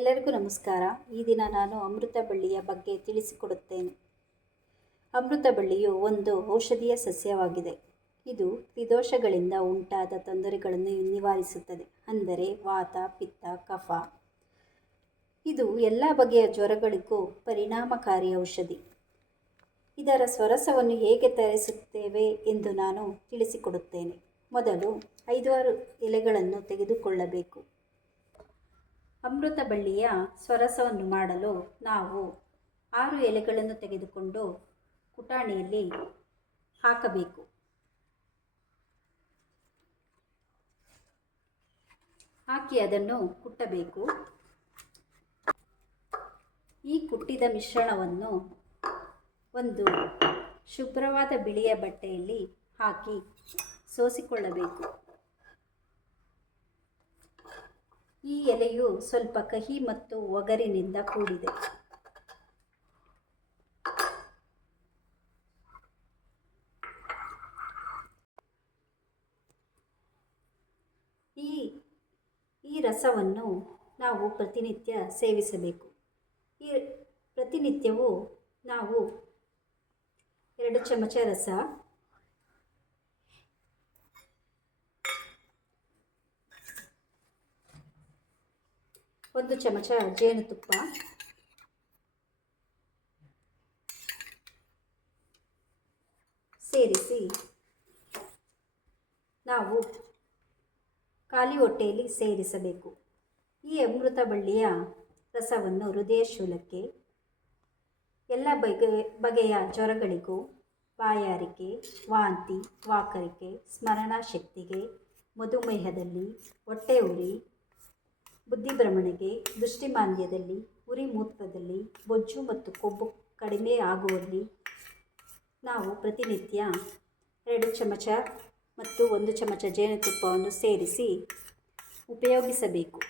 ಎಲ್ಲರಿಗೂ ನಮಸ್ಕಾರ. ಈ ದಿನ ನಾನು ಅಮೃತ ಬಳ್ಳಿಯ ಬಗ್ಗೆ ತಿಳಿಸಿಕೊಡುತ್ತೇನೆ. ಅಮೃತ ಬಳ್ಳಿಯು ಒಂದು ಔಷಧೀಯ ಸಸ್ಯವಾಗಿದೆ. ಇದು ತ್ರಿದೋಷಗಳಿಂದ ಉಂಟಾದ ತೊಂದರೆಗಳನ್ನು ನಿವಾರಿಸುತ್ತದೆ. ಅಂದರೆ ವಾತ, ಪಿತ್ತ, ಕಫ. ಇದು ಎಲ್ಲ ಬಗೆಯ ಜ್ವರಗಳಿಗೂ ಪರಿಣಾಮಕಾರಿ ಔಷಧಿ. ಇದರ ಸ್ವರಸವನ್ನು ಹೇಗೆ ತಯಾರಿಸುತ್ತೇವೆ ಎಂದು ನಾನು ತಿಳಿಸಿಕೊಡುತ್ತೇನೆ. ಮೊದಲು ಐದಾರು ಎಲೆಗಳನ್ನು ತೆಗೆದುಕೊಳ್ಳಬೇಕು. ಅಮೃತ ಬಳ್ಳಿಯ ಸ್ವರಸವನ್ನು ಮಾಡಲು ನಾವು ಆರು ಎಲೆಗಳನ್ನು ತೆಗೆದುಕೊಂಡು ಕುಟಾಣಿಯಲ್ಲಿ ಹಾಕಬೇಕು. ಹಾಕಿ ಅದನ್ನು ಕುಟ್ಟಬೇಕು. ಈ ಕುಟ್ಟಿದ ಮಿಶ್ರಣವನ್ನು ಒಂದು ಶುಭ್ರವಾದ ಬಿಳಿಯ ಬಟ್ಟೆಯಲ್ಲಿ ಹಾಕಿ ಸೋಸಿಕೊಳ್ಳಬೇಕು. ಈ ಎಲೆಯು ಸ್ವಲ್ಪ ಕಹಿ ಮತ್ತು ಒಗರಿನಿಂದ ಕೂಡಿದೆ. ಈ ಈ ರಸವನ್ನು ನಾವು ಪ್ರತಿನಿತ್ಯ ಸೇವಿಸಬೇಕು. ಈ ಪ್ರತಿನಿತ್ಯವೂ ನಾವು ಎರಡು ಚಮಚ ರಸ ಒಂದು ಚಮಚ ಜೇನುತುಪ್ಪ ಸೇರಿಸಿ ನಾವು ಖಾಲಿ ಹೊಟ್ಟೆಯಲ್ಲಿ ಸೇರಿಸಬೇಕು. ಈ ಅಮೃತ ಬಳ್ಳಿಯ ರಸವನ್ನು ಹೃದಯ ಶೂಲಕ್ಕೆ, ಎಲ್ಲ ಬಗೆ, ಬಗೆಯ ಜ್ವರಗಳಿಗೂ, ಬಾಯಾರಿಕೆ, ವಾಂತಿ, ವಾಕರಿಕೆ, ಸ್ಮರಣಾ ಶಕ್ತಿಗೆ, ಮಧುಮೇಹದಲ್ಲಿ, ಹೊಟ್ಟೆ ಉರಿ ಬುದ್ಧಿಭ್ರಮಣೆಗೆ ದೃಷ್ಟಿಮಾಂದ್ಯದಲ್ಲಿ, ಉರಿ ಮೂತ್ರದಲ್ಲಿ, ಬೊಜ್ಜು ಮತ್ತು ಕೊಬ್ಬು ಕಡಿಮೆ ಆಗುವಲ್ಲಿ ನಾವು ಪ್ರತಿನಿತ್ಯ ಎರಡು ಚಮಚ ಮತ್ತು ಒಂದು ಚಮಚ ಜೇನುತುಪ್ಪವನ್ನು ಸೇರಿಸಿ ಉಪಯೋಗಿಸಬೇಕು.